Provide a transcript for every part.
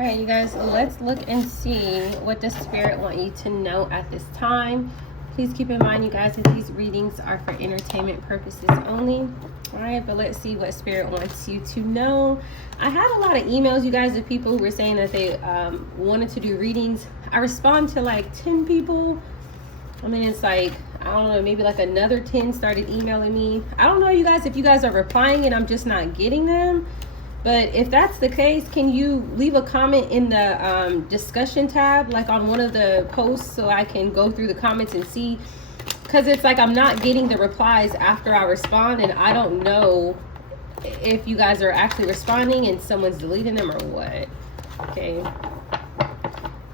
All right, you guys, let's look and see what the Spirit want you to know at this time. Please keep in mind, you guys, that these readings are for entertainment purposes only. All right, but let's see what Spirit wants you to know. I had a lot of emails, you guys, of people who were saying that they wanted to do readings. I respond to like 10 people. I mean, it's like, I don't know, maybe like another 10 started emailing me. I don't know, you guys, if you guys are replying and I'm just not getting them. But if that's the case, can you leave a comment in the discussion tab, like on one of the posts, so I can go through the comments and see? Because it's like I'm not getting the replies after I respond, and I don't know if you guys are actually responding and someone's deleting them or what. Okay.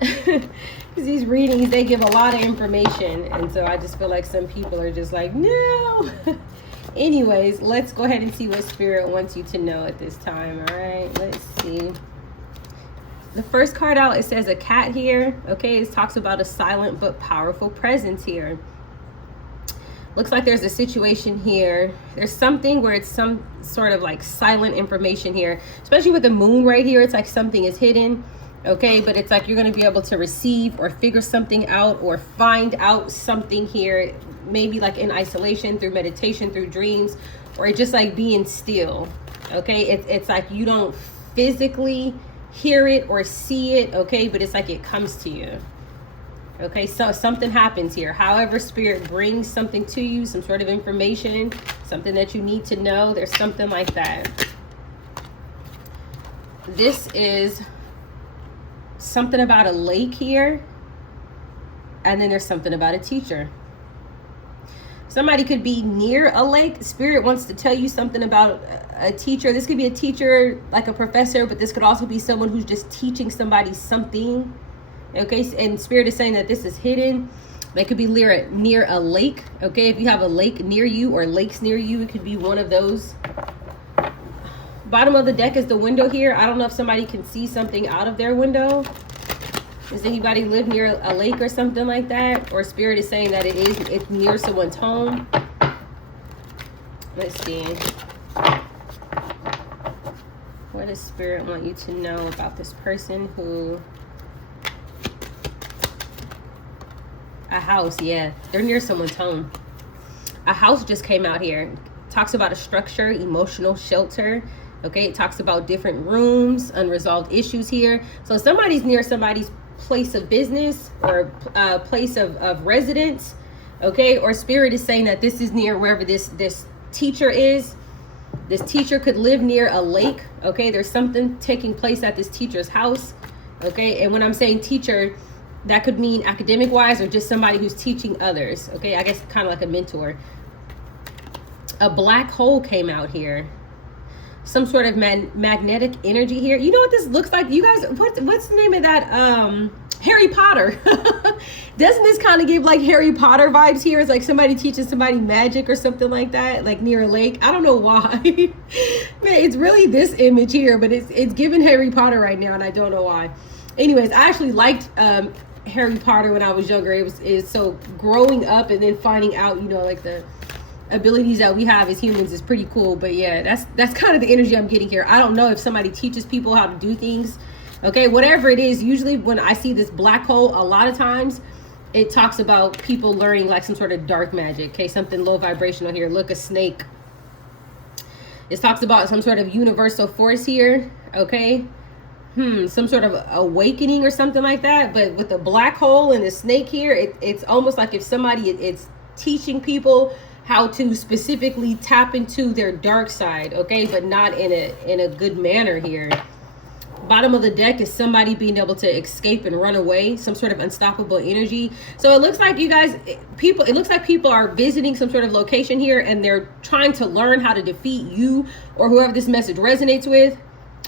Because these readings, they give a lot of information, and so I just feel like some people are just like, no. Anyways, let's go ahead and see what Spirit wants you to know at this time. All right, let's see. The first card out, it says a cat here. Okay, it talks about a silent but powerful presence here. Looks like there's a situation here. There's something where it's some sort of like silent information here, especially with the moon right here. It's like something is hidden. Okay, but it's like you're going to be able to receive or figure something out or find out something here, maybe like in isolation, through meditation, through dreams, or just like being still. Okay, it's like you don't physically hear it or see it, okay, but it's like it comes to you. Okay, so something happens here. However, Spirit brings something to you, some sort of information, something that you need to know. There's something like that. This is something about a lake here, and then there's something about a teacher. Somebody could be near a lake. Spirit wants to tell you something about a teacher. This could be a teacher, like a professor, but this could also be someone who's just teaching somebody something. Okay, and Spirit is saying that this is hidden. They could be near a lake. Okay, if you have a lake near you or lakes near you, it could be one of those. Bottom of the deck is the window here. I don't know if somebody can see something out of their window. Does anybody live near a lake or something like that? Or Spirit is saying that it's near someone's home. Let's see. What does Spirit want you to know about this person who... A house, yeah. They're near someone's home. A house just came out here. Talks about a structure, emotional shelter. Okay, it talks about different rooms, unresolved issues here. So somebody's near somebody's place of business or place of residence. Okay, or Spirit is saying that this is near wherever this teacher is. This teacher could live near a lake. Okay, there's something taking place at this teacher's house. Okay, and when I'm saying teacher, that could mean academic wise or just somebody who's teaching others. Okay, I guess kind of like a mentor. A black hole came out here. Some sort of magnetic energy here. You know what this looks like? You guys, what's the name of that? Harry Potter. Doesn't this kind of give like Harry Potter vibes here? It's like somebody teaching somebody magic or something like that, like near a lake. I don't know why. Man, it's really this image here, but it's giving Harry Potter right now, and I don't know why. Anyways, I actually liked Harry Potter when I was younger. It's so growing up and then finding out, you know, like the abilities that we have as humans is pretty cool. But yeah, that's kind of the energy I'm getting here. I don't know if somebody teaches people how to do things. Okay, whatever it is, usually when I see this black hole, a lot of times it talks about people learning like some sort of dark magic. Okay, something low vibrational here. Look, a snake. It talks about some sort of universal force here. Okay, some sort of awakening or something like that. But with the black hole and the snake here, it's almost like if somebody is teaching people how to specifically tap into their dark side, okay, but not in a good manner here. Bottom of the deck is somebody being able to escape and run away, some sort of unstoppable energy. So it looks like you guys, it looks like people are visiting some sort of location here and they're trying to learn how to defeat you or whoever this message resonates with.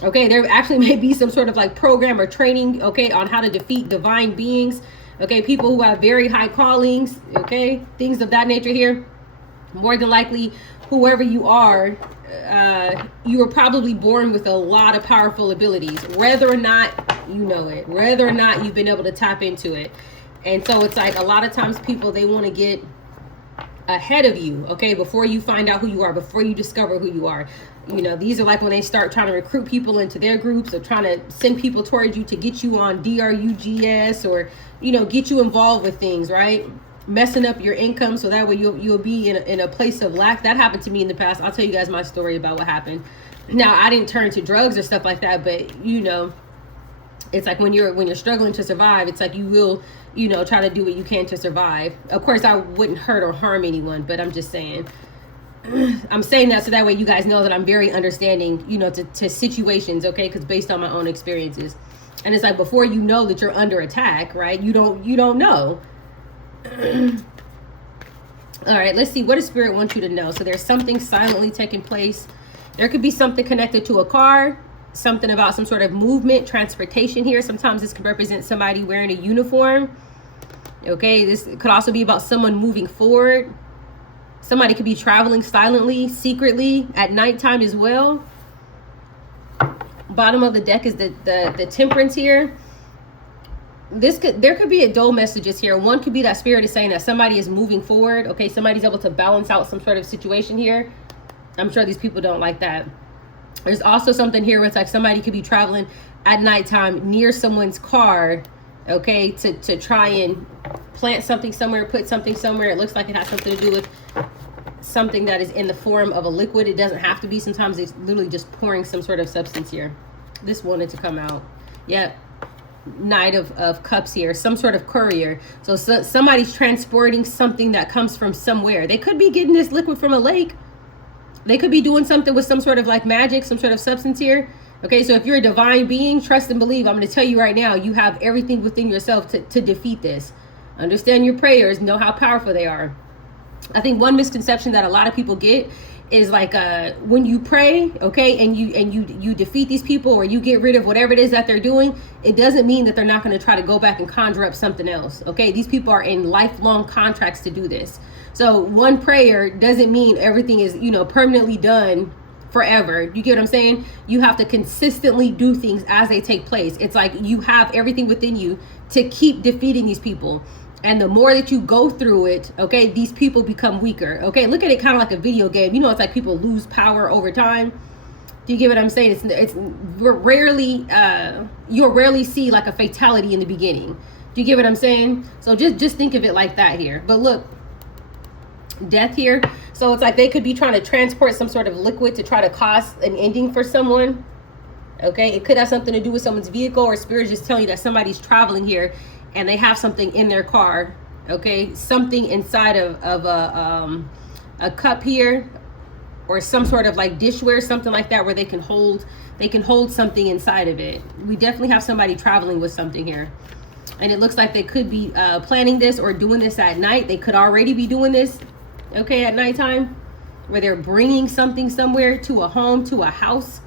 Okay, there actually may be some sort of like program or training, okay, on how to defeat divine beings. Okay, people who have very high callings, okay, things of that nature here. More than likely, whoever you are, you were probably born with a lot of powerful abilities, whether or not you know it, whether or not you've been able to tap into it. And so it's like a lot of times people, they want to get ahead of you, okay, before you find out who you are, before you discover who you are. You know, these are like when they start trying to recruit people into their groups, or trying to send people towards you to get you on DRUGS, or, you know, get you involved with things, right? Messing up your income so that way you'll be in a place of lack. That happened to me in the past. I'll tell you guys my story about what happened. Now, I didn't turn to drugs or stuff like that, but you know, it's like when you're struggling to survive, it's like you will, you know, try to do what you can to survive. Of course, I wouldn't hurt or harm anyone, but I'm just saying. I'm saying that so that way you guys know that I'm very understanding, you know, to situations, okay? Because based on my own experiences. And it's like, before you know that you're under attack, right? You don't know. All right, let's see. What does Spirit want you to know? So there's something silently taking place. There could be something connected to a car, something about some sort of movement, transportation here. Sometimes this could represent somebody wearing a uniform. Okay, this could also be about someone moving forward. Somebody could be traveling silently, secretly, at nighttime as well. Bottom of the deck is the Temperance here. There could be a dual messages here. One could be that Spirit is saying that somebody is moving forward. Okay, somebody's able to balance out some sort of situation here. I'm sure these people don't like that. There's also something here where it's like somebody could be traveling at nighttime near someone's car, okay, to try and plant something somewhere, put something somewhere. It looks like it has something to do with something that is in the form of a liquid. It doesn't have to be. Sometimes it's literally just pouring some sort of substance here. This wanted to come out. Yeah. Knight of Cups here. Some sort of courier. So somebody's transporting something that comes from somewhere. They could be getting this liquid from a lake. They could be doing something with some sort of like magic, some sort of substance here. Okay, so if you're a divine being, trust and believe. I'm going to tell you right now, you have everything within yourself to defeat this. Understand your prayers. Know how powerful they are. I think one misconception that a lot of people get is like when you pray, okay, and you defeat these people, or you get rid of whatever it is that they're doing, it doesn't mean that they're not going to try to go back and conjure up something else. Okay, these people are in lifelong contracts to do this. So one prayer doesn't mean everything is, you know, permanently done forever. You get what I'm saying? You have to consistently do things as they take place. It's like you have everything within you to keep defeating these people. And the more that you go through it, okay, these people become weaker. Okay, look at it kind of like a video game. You know, it's like people lose power over time. Do you get what I'm saying? It's rarely, you'll rarely see like a fatality in the beginning. Do you get what I'm saying? So just think of it like that here. But look, Death here. So it's like they could be trying to transport some sort of liquid to try to cause an ending for someone. Okay, it could have something to do with someone's vehicle, or Spirit just telling you that somebody's traveling here and they have something in their car. Okay, something inside of a cup here, or some sort of like dishware, something like that, where they can hold something inside of it. We definitely have somebody traveling with something here. And it looks like they could be planning this or doing this at night. They could already be doing this, okay, at nighttime, where they're bringing something somewhere, to a home, to a house.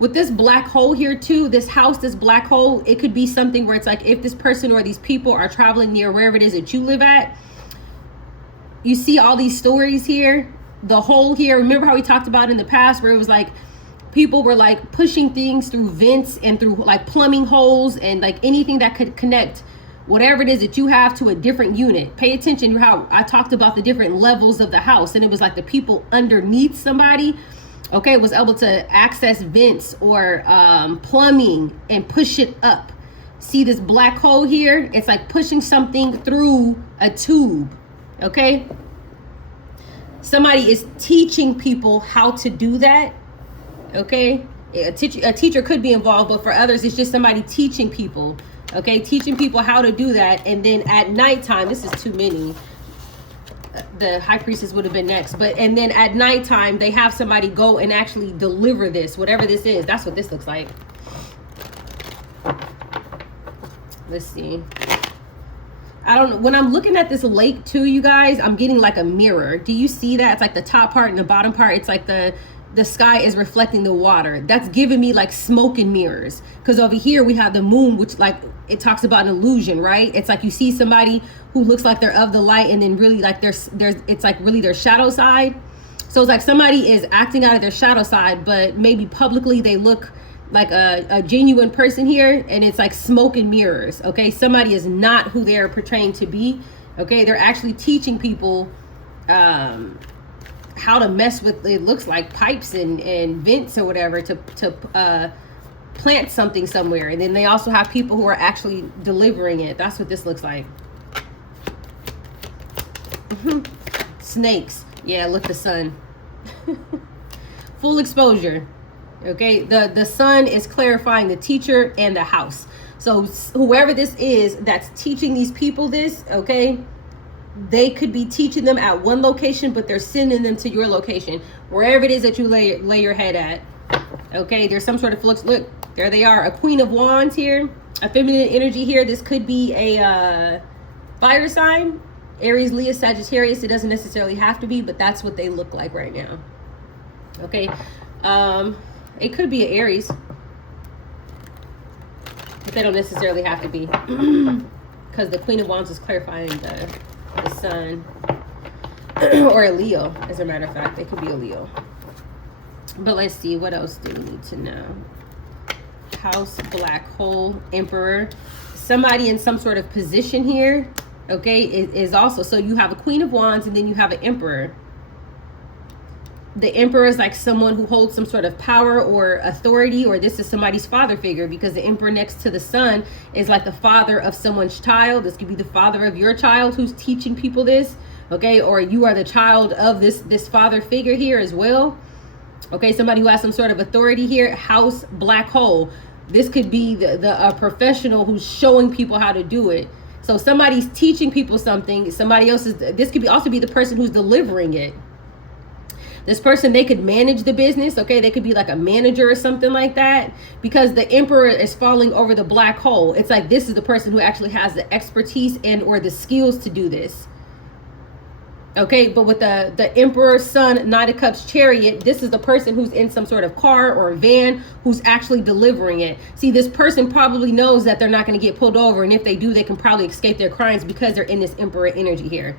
With this black hole here too, this house, this black hole, it could be something where it's like if this person or these people are traveling near wherever it is that you live at. You see all these stories here, the hole here. Remember how we talked about in the past where it was like people were like pushing things through vents and through like plumbing holes and like anything that could connect whatever it is that you have to a different unit. Pay attention to how I talked about the different levels of the house, and it was like the people underneath somebody, okay, was able to access vents or plumbing and push it up. See this black hole here? It's like pushing something through a tube, okay? Somebody is teaching people how to do that, okay? A teacher could be involved, but for others, it's just somebody teaching people, okay? Teaching people how to do that. And then at nighttime, this is too many. The High Priestess would have been next, and then at nighttime they have somebody go and actually deliver this, whatever this is. That's what this looks like. Let's see. I don't know. When I'm looking at this lake too, you guys, I'm getting like a mirror. Do you see that? It's like the top part and the bottom part. It's like the sky is reflecting the water. That's giving me like smoke and mirrors. Because over here we have the moon, which like it talks about an illusion, right? It's like you see somebody who looks like they're of the light, and then really like there's it's like really their shadow side. So it's like somebody is acting out of their shadow side, but maybe publicly they look like a genuine person here, and it's like smoke and mirrors. Okay, somebody is not who they're portraying to be. Okay, they're actually teaching people how to mess with, it looks like pipes and vents or whatever to plant something somewhere. And then they also have people who are actually delivering it. That's what this looks like. Snakes. Yeah, look, the sun. Full exposure. Okay, the sun is clarifying the teacher and the house. So whoever this is that's teaching these people this, okay, they could be teaching them at one location, but they're sending them to your location, wherever it is that you lay your head at. Okay, there's some sort of flux. Look, there they are. A Queen of Wands here, a feminine energy here. This could be a fire sign, Aries, Leo, Sagittarius. It doesn't necessarily have to be, but that's what they look like right now. Okay, it could be an Aries, but they don't necessarily have to be, because the Queen of Wands is clarifying the sun. Or a Leo, as a matter of fact. It could be a Leo. But let's see, what else do we need to know? House, black hole, Emperor. Somebody in some sort of position here, okay, is also, so you have a Queen of Wands and then you have an Emperor. The Emperor is like someone who holds some sort of power or authority, or this is somebody's father figure, because the Emperor next to the Sun is like the father of someone's child. This could be the father of your child who's teaching people this, okay, or you are the child of this father figure here as well. Okay, somebody who has some sort of authority here. House, black hole. This could be the professional who's showing people how to do it. So somebody's teaching people something. Somebody else is, this could be also be the person who's delivering it. This person, they could manage the business, okay? They could be like a manager or something like that, because the Emperor is falling over the black hole. It's like this is the person who actually has the expertise and or the skills to do this. Okay, but with the Emperor, Sun, Knight of Cups, Chariot, this is the person who's in some sort of car or van who's actually delivering it. See, this person probably knows that they're not going to get pulled over, and if they do, they can probably escape their crimes because they're in this Emperor energy here.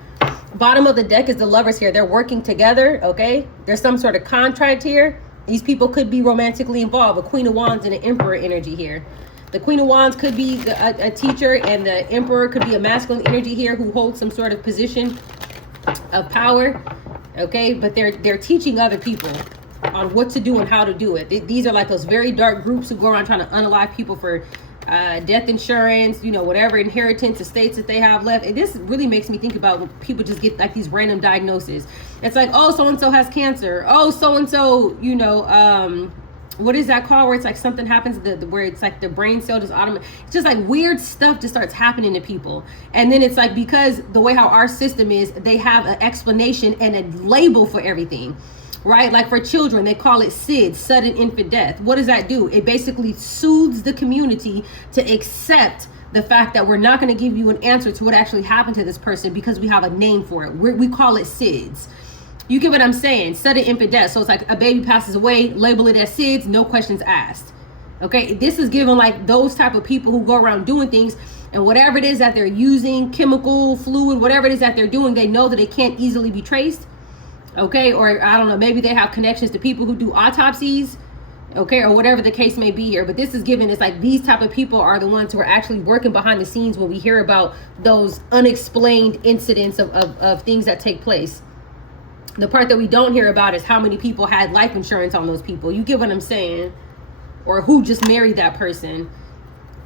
Bottom of the deck is the Lovers here. They're working together, okay? There's some sort of contract here. These people could be romantically involved. A Queen of Wands and an Emperor energy here. The Queen of Wands could be a teacher, and the Emperor could be a masculine energy here who holds some sort of position of power, okay? But they're teaching other people on what to do and how to do it. These are like those very dark groups who go around trying to unalive people for death insurance, you know, whatever inheritance estates that they have left. And this really makes me think about when people just get like these random diagnoses. It's like, oh, so-and-so has cancer. Oh, so-and-so, you know, what is that called, where it's like something happens where it's like the brain cell just automatic. It's just like weird stuff just starts happening to people. And then it's like, because the way how our system is, they have an explanation and a label for everything, right? Like for children, they call it SIDS, sudden infant death. What does that do? It basically soothes the community to accept the fact that we're not going to give you an answer to what actually happened to this person because we have a name for it. We call it SIDS. You get what I'm saying? Sudden infant death. So it's like a baby passes away, label it as SIDS, no questions asked. Okay, this is given like those type of people who go around doing things, and whatever it is that they're using, chemical, fluid, whatever it is that they're doing, they know that it can't easily be traced. Okay, or I don't know, maybe they have connections to people who do autopsies, okay, or whatever the case may be here. But this is given, it's like these type of people are the ones who are actually working behind the scenes when we hear about those unexplained incidents of things that take place. The part that we don't hear about is how many people had life insurance on those people. You get what I'm saying? Or who just married that person.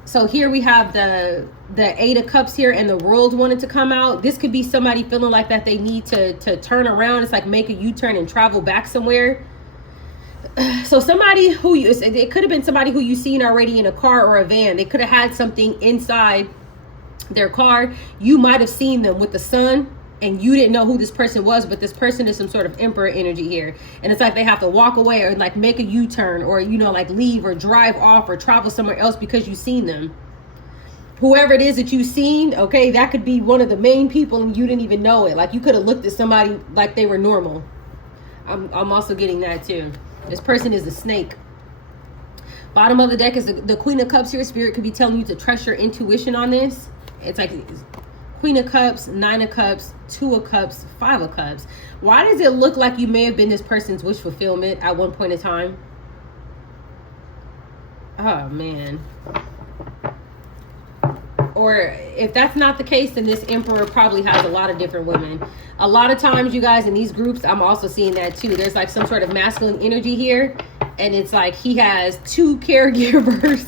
So here we have the Eight of Cups here, and the World wanted to come out. This could be somebody feeling like that they need to turn around. It's like make a U-turn and travel back somewhere. So somebody who it could have been somebody who you've seen already in a car or a van. They could have had something inside their car. You might have seen them with the sun, and you didn't know who this person was, but this person is some sort of Emperor energy here. And it's like they have to walk away or like make a U-turn, or, you know, like leave or drive off or travel somewhere else because you've seen them. Whoever it is that you've seen, okay, that could be one of the main people and you didn't even know it. Like you could have looked at somebody like they were normal. I'm also getting that too. This person is a snake. Bottom of the deck is the Queen of Cups here. Spirit could be telling you to trust your intuition on this. It's like Queen of Cups, Nine of Cups, Two of Cups, Five of Cups. Why does it look like you may have been this person's wish fulfillment at one point in time? Oh, man. or if that's not the case, then this emperor probably has a lot of different women. A lot of times, you guys, in these groups, I'm also seeing that too. There's like some sort of masculine energy here, and it's like he has 2 caregivers,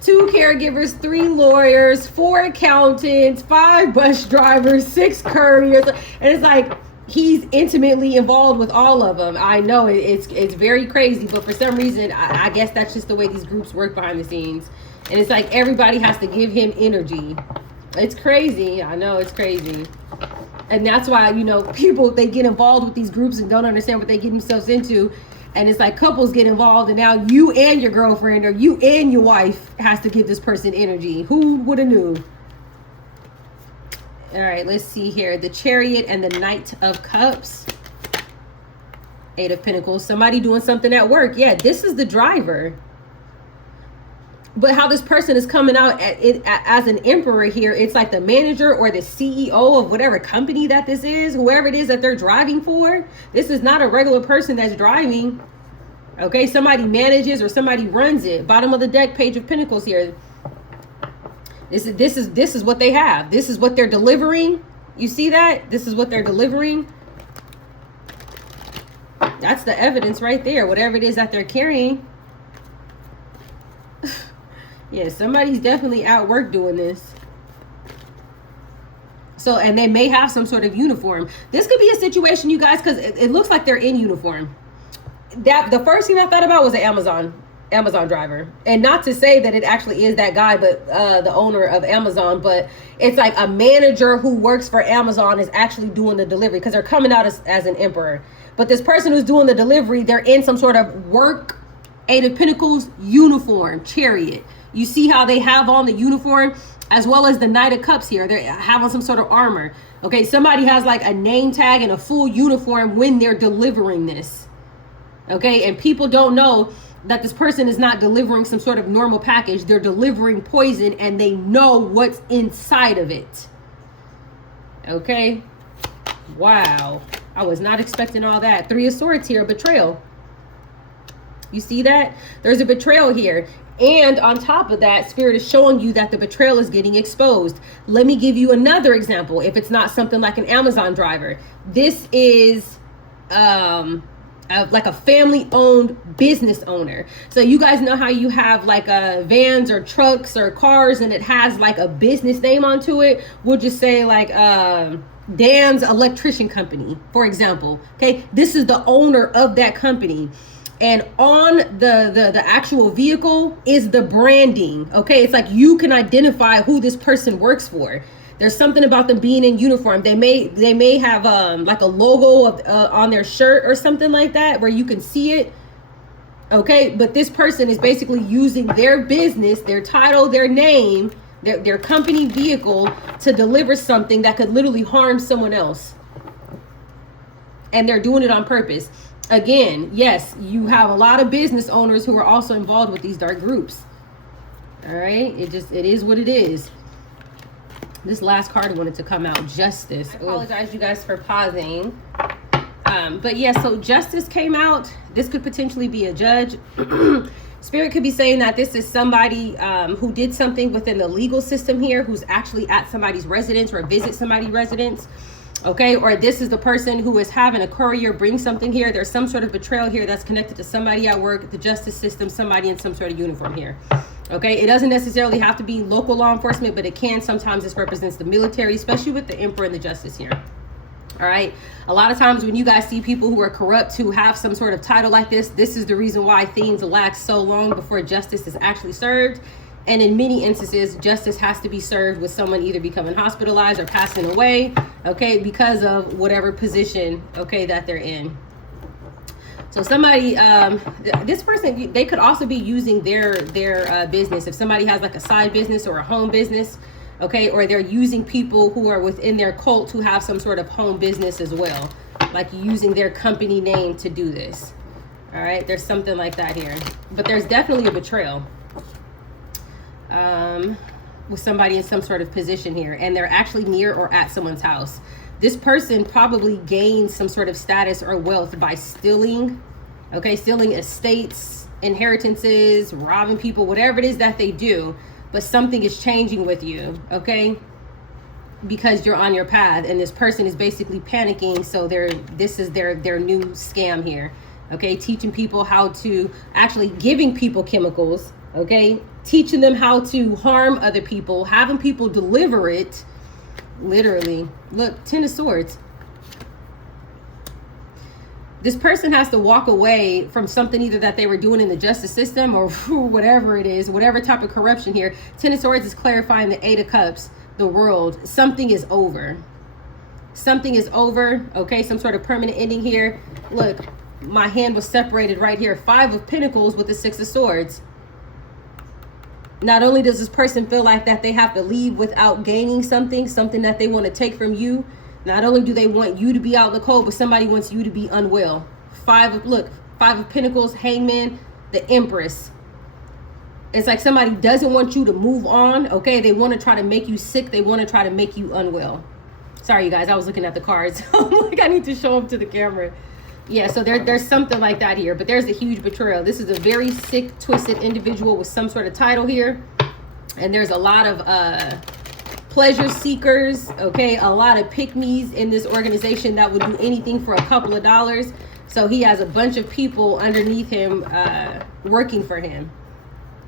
3 lawyers, 4 accountants, 5 bus drivers, 6 couriers, and it's like he's intimately involved with all of them. I know it's very crazy, but for some reason, I guess that's just the way these groups work behind the scenes. And it's like everybody has to give him energy. It's crazy. I know, it's crazy. And that's why, you know, people, they get involved with these groups and don't understand what they get themselves into. And it's like couples get involved, and now you and your girlfriend or you and your wife has to give this person energy. Who would have knew? All right, let's see here. The Chariot and the Knight of Cups. 8 of Pentacles. Somebody doing something at work. Yeah, this is the driver. But how this person is coming out as an emperor here, it's like the manager or the CEO of whatever company that this is, whoever it is that they're driving for. This is not a regular person that's driving. Okay, somebody manages or somebody runs it. Bottom of the deck, Page of Pentacles here. This is what they have. This is what they're delivering. You see that? This is what they're delivering. That's the evidence right there. Whatever it is that they're carrying. Yeah, somebody's definitely at work doing this. So, and they may have some sort of uniform. This could be a situation, you guys, because it looks like they're in uniform. That the first thing I thought about was an Amazon driver. And not to say that it actually is that guy, but the owner of Amazon. But it's like a manager who works for Amazon is actually doing the delivery, because they're coming out as an emperor. But this person who's doing the delivery, they're in some sort of work, 8 of Pentacles, uniform, Chariot. You see how they have on the uniform, as well as the Knight of Cups here. They have on some sort of armor. Okay, somebody has like a name tag and a full uniform when they're delivering this. Okay, and people don't know that this person is not delivering some sort of normal package. They're delivering poison, and they know what's inside of it. Okay, wow. I was not expecting all that. 3 of Swords here, betrayal. You see that? There's a betrayal here. And on top of that, Spirit is showing you that the betrayal is getting exposed. Let me give you another example. If it's not something like an Amazon driver, this is like a family-owned business owner. So you guys know how you have like vans or trucks or cars, and it has like a business name onto it. We'll just say like Dan's Electrician Company, for example. Okay, this is the owner of that company. And on the actual vehicle is the branding. Okay, it's like you can identify who this person works for. There's something about them being in uniform. They may have like a logo of, on their shirt or something like that, where you can see it. Okay, but this person is basically using their business, their title, their name, their company vehicle to deliver something that could literally harm someone else. And they're doing it on purpose. Again, yes, you have a lot of business owners who are also involved with these dark groups. All right, it is what it is. This last card wanted to come out, Justice. I apologize, you guys, for pausing. But yeah, so Justice came out. This could potentially be a judge. Spirit could be saying that this is somebody who did something within the legal system here, who's actually at somebody's residence or visit somebody's residence. Okay, or this is the person who is having a courier bring something here. There's some sort of betrayal here that's connected to somebody at work, the justice system, somebody in some sort of uniform here. Okay, it doesn't necessarily have to be local law enforcement, but it can. Sometimes this represents the military, especially with the Emperor and the Justice here. All right, a lot of times when you guys see people who are corrupt, who have some sort of title like this is the reason why things lag so long before justice is actually served. And in many instances, justice has to be served with someone either becoming hospitalized or passing away, okay, because of whatever position, okay, that they're in. So somebody, this person, they could also be using their business. If somebody has like a side business or a home business, okay, or they're using people who are within their cult who have some sort of home business as well, like using their company name to do this. All right, there's something like that here. But there's definitely a betrayal. With somebody in some sort of position here, and they're actually near or at someone's house. This person probably gained some sort of status or wealth by stealing, okay, stealing estates, inheritances, robbing people, whatever it is that they do. but something is changing with you, okay? Because you're on your path, and this person is basically panicking. So this is their new scam here, okay? Teaching people how to, actually giving people chemicals, okay? Teaching them how to harm other people, having people deliver it, literally. Look, Ten of Swords. This person has to walk away from something either that they were doing in the justice system or whatever it is, whatever type of corruption here. Ten of Swords is clarifying the Eight of Cups, the world. Something is over. Something is over, okay? Some sort of permanent ending here. Look, my hand was separated right here. Five of Pentacles with the Six of Swords. Not only does this person feel like that they have to leave without gaining something that they want to take from you. Not only do they want you to be out in the cold, but somebody wants you to be unwell. Five of Pentacles, Hangman, the Empress. It's like somebody doesn't want you to move on, okay? They want to try to make you sick. They want to try to make you unwell. Sorry, you guys, I was looking at the cards. Like, I need to show them to the camera. Yeah, so there's something like that here, but there's a huge betrayal. This is a very sick, twisted individual with some sort of title here. And there's a lot of pleasure seekers, okay? A lot of pick-me's in this organization that would do anything for a couple of dollars. So he has a bunch of people underneath him working for him,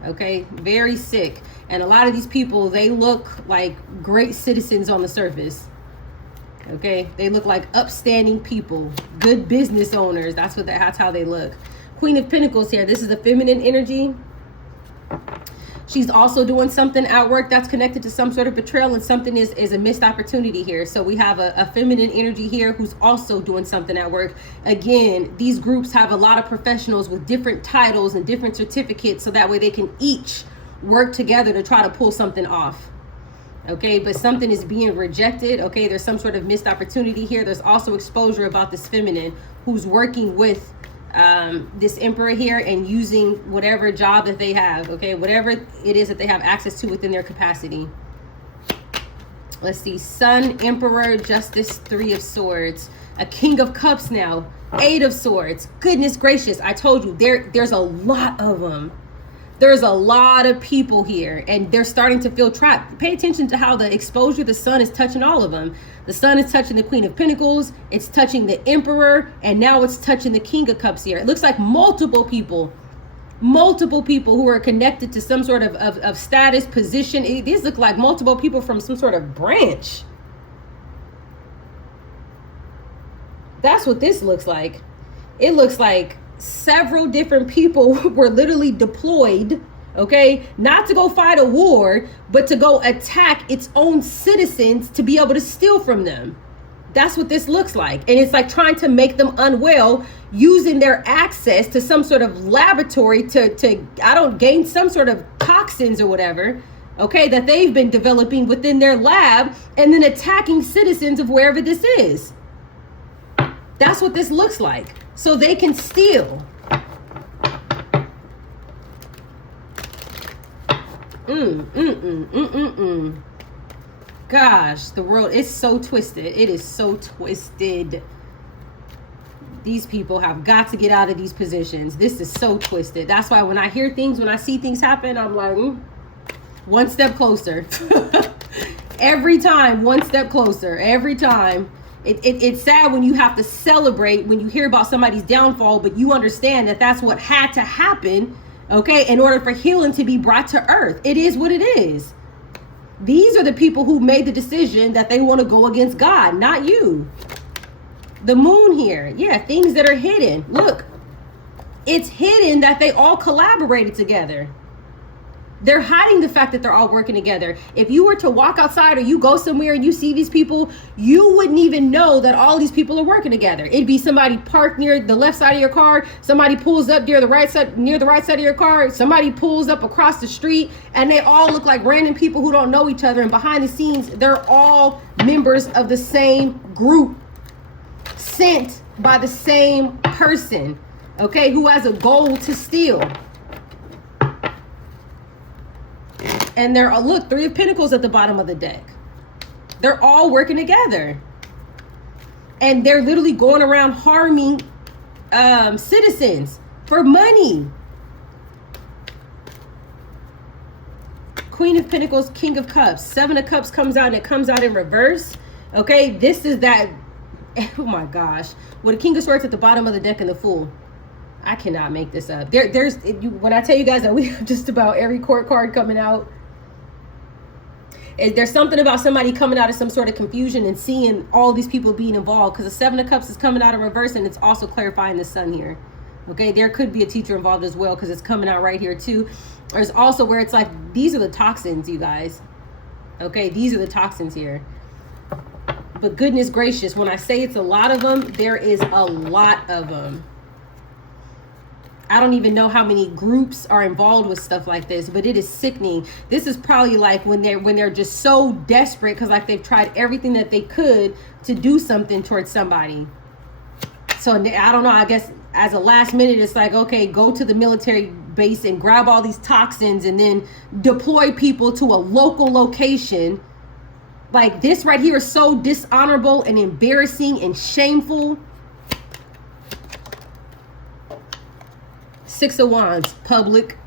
okay? Very sick. And a lot of these people, they look like great citizens on the surface, okay? They look like upstanding people, good business owners. That's how they look. Queen of Pentacles here. This is the feminine energy. She's also doing something at work that's connected to some sort of betrayal, and something is a missed opportunity here. So we have a feminine energy here who's also doing something at work. Again, these groups have a lot of professionals with different titles and different certificates, so that way they can each work together to try to pull something off. Okay, but something is being rejected. Okay, there's some sort of missed opportunity here. There's also exposure about this feminine who's working with this emperor here and using whatever job that they have, okay, whatever it is that they have access to within their capacity. Let's see, Sun, Emperor, Justice, Three of Swords, a King of Cups now, Eight of Swords. Goodness gracious, I told you, there's a lot of them. There's a lot of people here, and they're starting to feel trapped. Pay attention to how the exposure, the sun is touching all of them. The sun is touching the Queen of Pentacles, it's touching the Emperor, and now it's touching the King of Cups here. It looks like multiple people who are connected to some sort of status, position. These look like multiple people from some sort of branch. That's what this looks like. It looks like several different people were literally deployed, okay, not to go fight a war, but to go attack its own citizens to be able to steal from them. That's what this looks like. And it's like trying to make them unwell, using their access to some sort of laboratory to gain some sort of toxins or whatever, okay, that they've been developing within their lab, and then attacking citizens of wherever this is. That's what this looks like. So they can steal. Gosh, the world is so twisted. It is so twisted. These people have got to get out of these positions. This is so twisted. That's why when I hear things, when I see things happen, I'm like, one step closer. Every time, one step closer. Every time. It's sad when you have to celebrate when you hear about somebody's downfall, but you understand that that's what had to happen, okay, in order for healing to be brought to earth. It is what it is. These are the people who made the decision that they want to go against God, not you. The moon here, yeah, things that are hidden. Look, it's hidden that they all collaborated together. They're hiding the fact that they're all working together. If you were to walk outside or you go somewhere and you see these people, you wouldn't even know that all these people are working together. It'd be somebody parked near the left side of your car, somebody pulls up near the right side of your car, somebody pulls up across the street, and they all look like random people who don't know each other. And behind the scenes, they're all members of the same group, sent by the same person, okay, who has a goal to steal. And look, Three of Pentacles at the bottom of the deck. They're all working together. And they're literally going around harming citizens for money. Queen of Pentacles, King of Cups. Seven of Cups comes out and it comes out in reverse. Okay, this is that, oh my gosh. With the King of Swords at the bottom of the deck and the Fool. I cannot make this up. When I tell you guys that we have just about every court card coming out, there's something about somebody coming out of some sort of confusion and seeing all these people being involved, because the Seven of Cups is coming out in reverse and it's also clarifying the Sun here. Okay, there could be a teacher involved as well because it's coming out right here too. There's also where it's like, these are the toxins, you guys. Okay, these are the toxins here. But goodness gracious, when I say it's a lot of them, there is a lot of them. I don't even know how many groups are involved with stuff like this, but it is sickening. This is probably like when they're just so desperate because like they've tried everything that they could to do something towards somebody. So I don't know, I guess as a last minute, it's like, okay, go to the military base and grab all these toxins and then deploy people to a local location. Like this right here is so dishonorable and embarrassing and shameful. Six of Wands, public.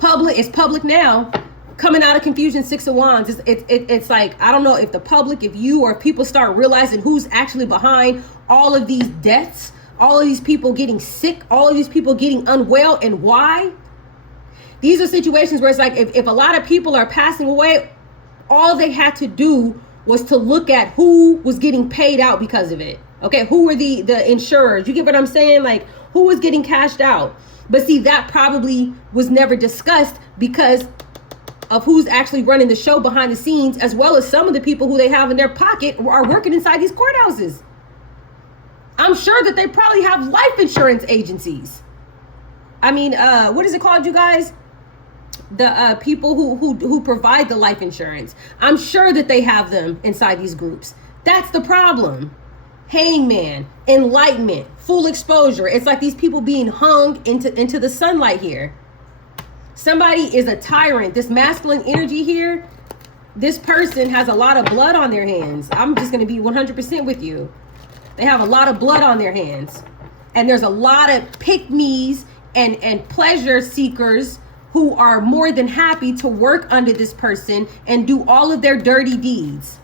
It's public now. Coming out of confusion, Six of Wands. It's like, I don't know if the public, if you or if people start realizing who's actually behind all of these deaths, all of these people getting sick, all of these people getting unwell, and why. These are situations where it's like, if a lot of people are passing away, all they had to do was to look at who was getting paid out because of it. Okay, who were the insurers? You get what I'm saying? Like, who was getting cashed out? But see, that probably was never discussed because of who's actually running the show behind the scenes, as well as some of the people who they have in their pocket are working inside these courthouses. I'm sure that they probably have life insurance agencies. I mean, what is it called, you guys? The people who provide the life insurance. I'm sure that they have them inside these groups. That's the problem. Hangman, enlightenment, full exposure. It's like these people being hung into the sunlight here. Somebody is a tyrant. This masculine energy here, this person has a lot of blood on their hands. I'm just going to be 100% with you. They have a lot of blood on their hands. And there's a lot of pick-me's and pleasure seekers who are more than happy to work under this person and do all of their dirty deeds.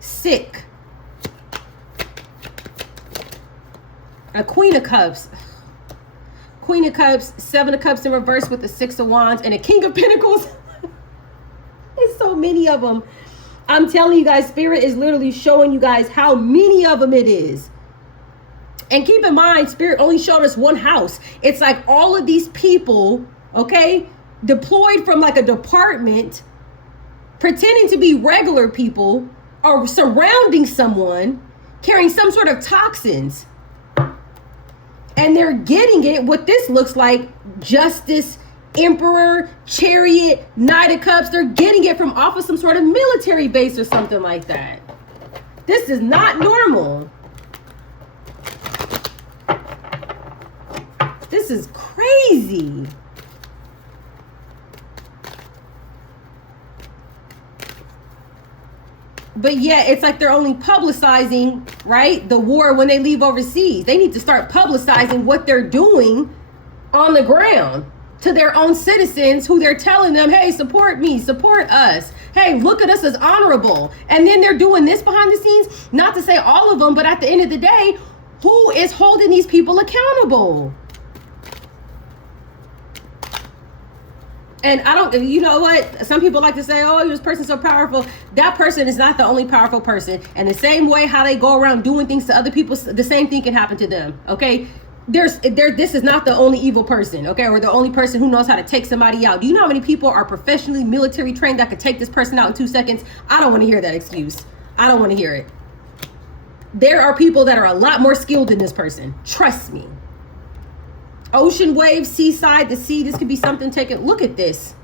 Sick. A Queen of Cups. Queen of Cups, Seven of Cups in reverse with the Six of Wands, and a King of Pentacles. There's so many of them. I'm telling you guys, Spirit is literally showing you guys how many of them it is. And keep in mind, Spirit only showed us one house. It's like all of these people, okay, deployed from like a department, pretending to be regular people, are surrounding someone, carrying some sort of toxins. And they're getting it, what this looks like, Justice, Emperor, Chariot, Knight of Cups. They're getting it from off of some sort of military base or something like that. This is not normal. This is crazy. But yeah, it's like they're only publicizing, right, the war when they leave overseas. They need to start publicizing what they're doing on the ground to their own citizens, who they're telling them, hey, support me, support us. Hey, look at us as honorable. And then they're doing this behind the scenes. Not to say all of them, but at the end of the day, who is holding these people accountable? And I don't, you know what? Some people like to say, oh, this person's so powerful. That person is not the only powerful person. And the same way how they go around doing things to other people, the same thing can happen to them. Okay. This is not the only evil person. Okay. Or the only person who knows how to take somebody out. Do you know how many people are professionally military trained that could take this person out in 2 seconds? I don't want to hear that excuse. I don't want to hear it. There are people that are a lot more skilled than this person. Trust me. Ocean waves, seaside, the sea. This could be something taken. Look at this.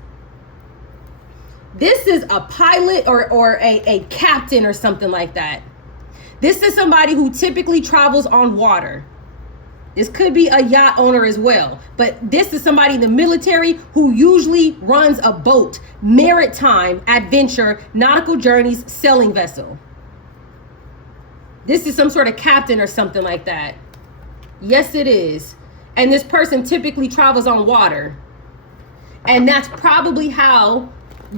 This is a pilot or a captain or something like that. This is somebody who typically travels on water. This could be a yacht owner as well. But this is somebody in the military who usually runs a boat, maritime adventure, nautical journeys, sailing vessel. This is some sort of captain or something like that. Yes, it is. And this person typically travels on water. And that's probably how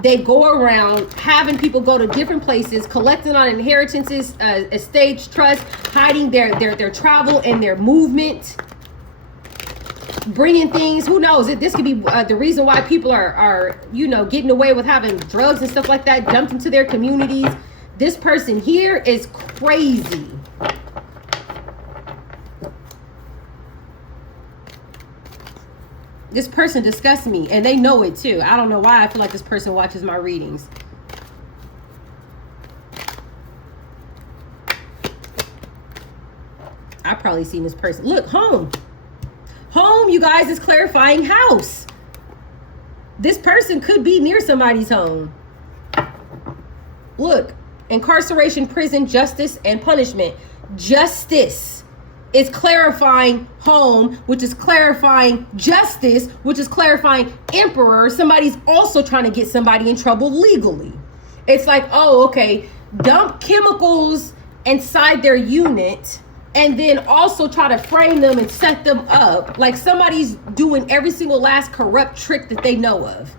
they go around having people go to different places, collecting on inheritances, estates, trusts, hiding their travel and their movement, bringing things. Who knows? This could be the reason why people are getting away with having drugs and stuff like that dumped into their communities. This person here is crazy. This person disgusts me, and they know it too. I don't know why I feel like this person watches my readings. I've probably seen this person. Look, home. Home, you guys, is clarifying house. This person could be near somebody's home. Look, incarceration, prison, justice, and punishment. Justice is clarifying home, which is clarifying justice, which is clarifying emperor. Somebody's also trying to get somebody in trouble legally. It's like, oh, okay, dump chemicals inside their unit and then also try to frame them and set them up like somebody's doing every single last corrupt trick that they know of.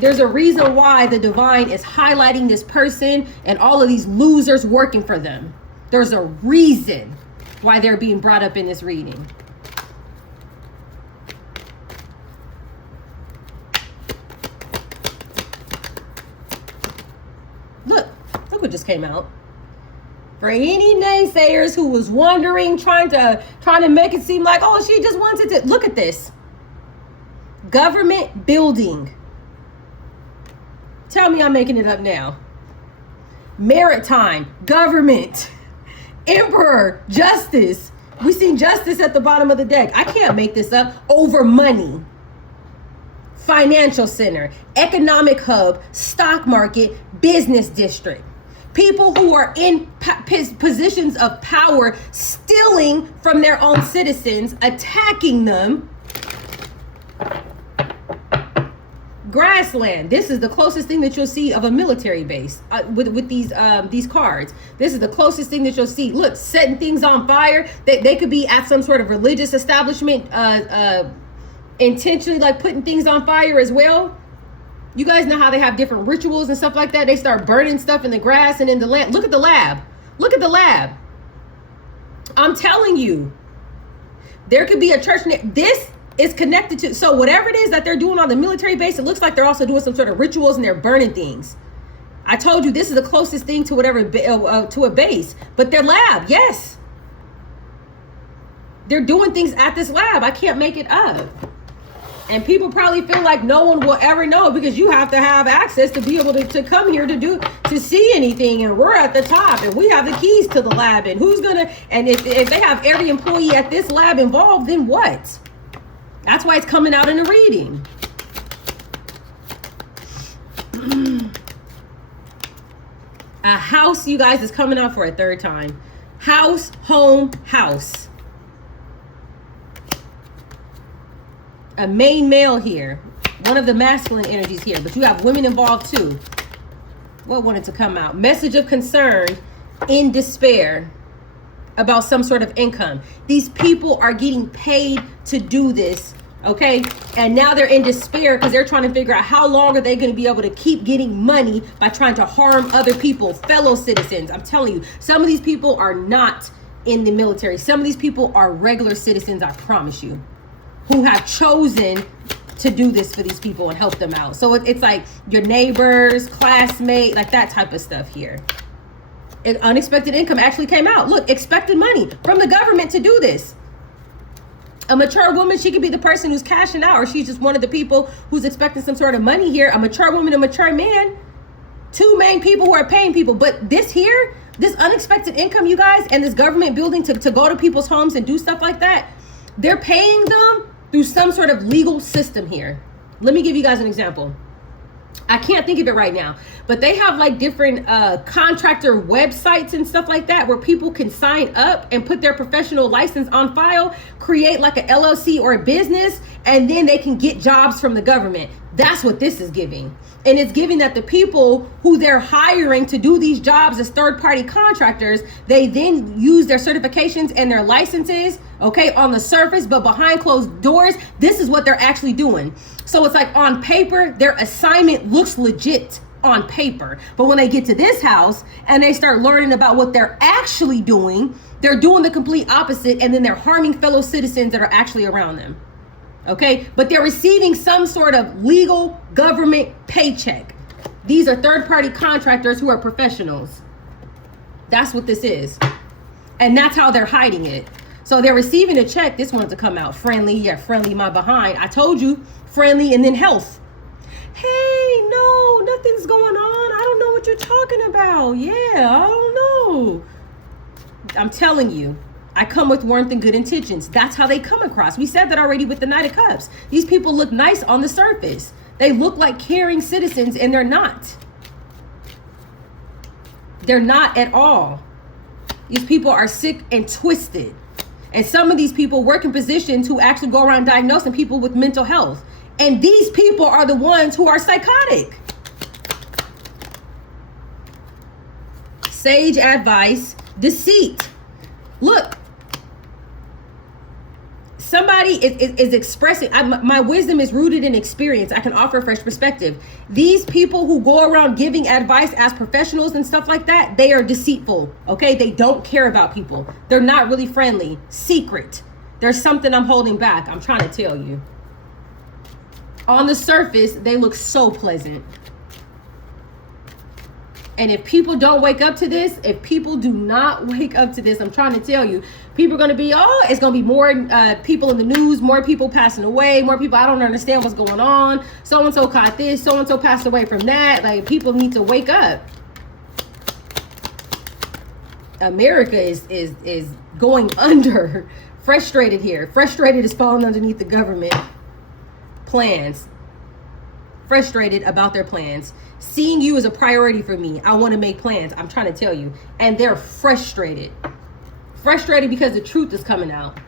There's a reason why the divine is highlighting this person and all of these losers working for them. There's a reason why they're being brought up in this reading. Look what just came out. For any naysayers who was wondering, trying to make it seem like, oh, she just wanted to look at this. Government building. Tell me I'm making it up now. Maritime, government. Emperor, justice. We seen justice at the bottom of the deck. I can't make this up. Over money. Financial center, economic hub, stock market, business district. People who are in positions of power, stealing from their own citizens, attacking them. Grassland. This is the closest thing that you'll see of a military base with these cards. This is the closest thing that you'll see. Look, setting things on fire. They could be at some sort of religious establishment, intentionally like putting things on fire as well. You guys know how they have different rituals and stuff like that. They start burning stuff in the grass and in the land. Look at the lab. Look at the lab. I'm telling you, there could be a church. This is connected to, so whatever it is that they're doing on the military base, it looks like they're also doing some sort of rituals and they're burning things. I told you this is the closest thing to whatever to a base, but their lab, yes, they're doing things at this lab. I can't make it up. And people probably feel like no one will ever know because you have to have access to be able to come here to see anything. And we're at the top and we have the keys to the lab. And who's gonna, and if they have every employee at this lab involved, then what? That's why it's coming out in the reading. A house, you guys, is coming out for a third time. House, home, house. A main male here. One of the masculine energies here, but you have women involved too. What wanted to come out? Message of concern in despair about some sort of income. These people are getting paid to do this, okay? And now they're in despair because they're trying to figure out how long are they going to be able to keep getting money by trying to harm other people, fellow citizens. I'm telling you, some of these people are not in the military. Some of these people are regular citizens, I promise you, who have chosen to do this for these people and help them out. So it's like your neighbors, classmates, like that type of stuff here. Unexpected income actually came out. Look, expected money from the government to do this. A mature woman, she could be the person who's cashing out, or she's just one of the people who's expecting some sort of money here. A mature woman, a mature man, two main people who are paying people. But this here, this unexpected income, you guys, and this government building to go to people's homes and do stuff like that, they're paying them through some sort of legal system here. Let me give you guys an example. I can't think of it right now, but they have like different contractor websites and stuff like that where people can sign up and put their professional license on file, create like a LLC or a business, and then they can get jobs from the government. That's what this is giving. And it's giving that the people who they're hiring to do these jobs as third-party contractors, they then use their certifications and their licenses, okay, on the surface, but behind closed doors, this is what they're actually doing. So it's like on paper, their assignment looks legit on paper. But when they get to this house and they start learning about what they're actually doing, they're doing the complete opposite, and then they're harming fellow citizens that are actually around them. Okay, but they're receiving some sort of legal government paycheck. These are third-party contractors who are professionals. That's what this is. And that's how they're hiding it. So they're receiving a check. This one's to come out friendly. Yeah, friendly, my behind. I told you, friendly, and then health. Hey, no, nothing's going on. I don't know what you're talking about. Yeah, I don't know. I'm telling you. I come with warmth and good intentions. That's how they come across. We said that already with the Knight of Cups. These people look nice on the surface. They look like caring citizens, and they're not. They're not at all. These people are sick and twisted. And some of these people work in positions who actually go around diagnosing people with mental health. And these people are the ones who are psychotic. Sage advice, deceit. Look. Somebody is expressing, my wisdom is rooted in experience. I can offer a fresh perspective. These people who go around giving advice as professionals and stuff like that, they are deceitful, okay? They don't care about people. They're not really friendly. Secret. There's something I'm holding back. I'm trying to tell you. On the surface, they look so pleasant. And if people don't wake up to this, if people do not wake up to this, I'm trying to tell you, people are going to be, it's going to be more people in the news, more people passing away, more people, I don't understand what's going on. So-and-so caught this, so-and-so passed away from that. Like, people need to wake up. America is going under. Frustrated here. Frustrated is falling underneath the government plans. Frustrated about their plans. Seeing you is a priority for me. I want to make plans. I'm trying to tell you. And they're frustrated. Frustrated because the truth is coming out.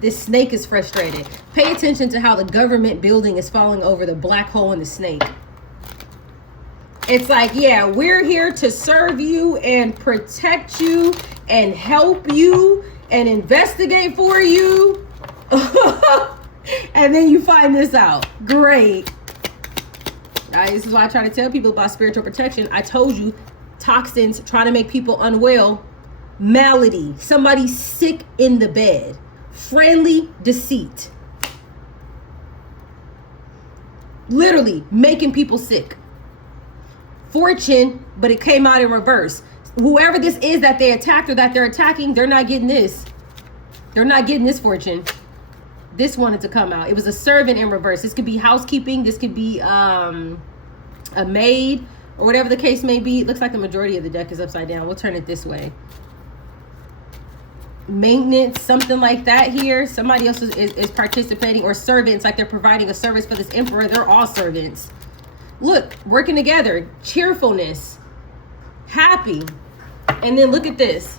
This snake is frustrated. Pay attention to how the government building is falling over the black hole in the snake. It's like, yeah, we're here to serve you and protect you and help you and investigate for you. And then you find this out. Great. This is why I try to tell people about spiritual protection. I told you, toxins trying to make people unwell. Malady. Somebody sick in the bed. Friendly deceit. Literally making people sick. Fortune, but it came out in reverse. Whoever this is that they attacked or that they're attacking, they're not getting this. They're not getting this fortune. This wanted to come out. It was a servant in reverse. This could be housekeeping. This could be a maid or whatever the case may be. It looks like the majority of the deck is upside down. We'll turn it this way. Maintenance, something like that here. Somebody else is participating, or servants, like they're providing a service for this emperor. They're all servants. Look, working together, cheerfulness, happy. And then look at this.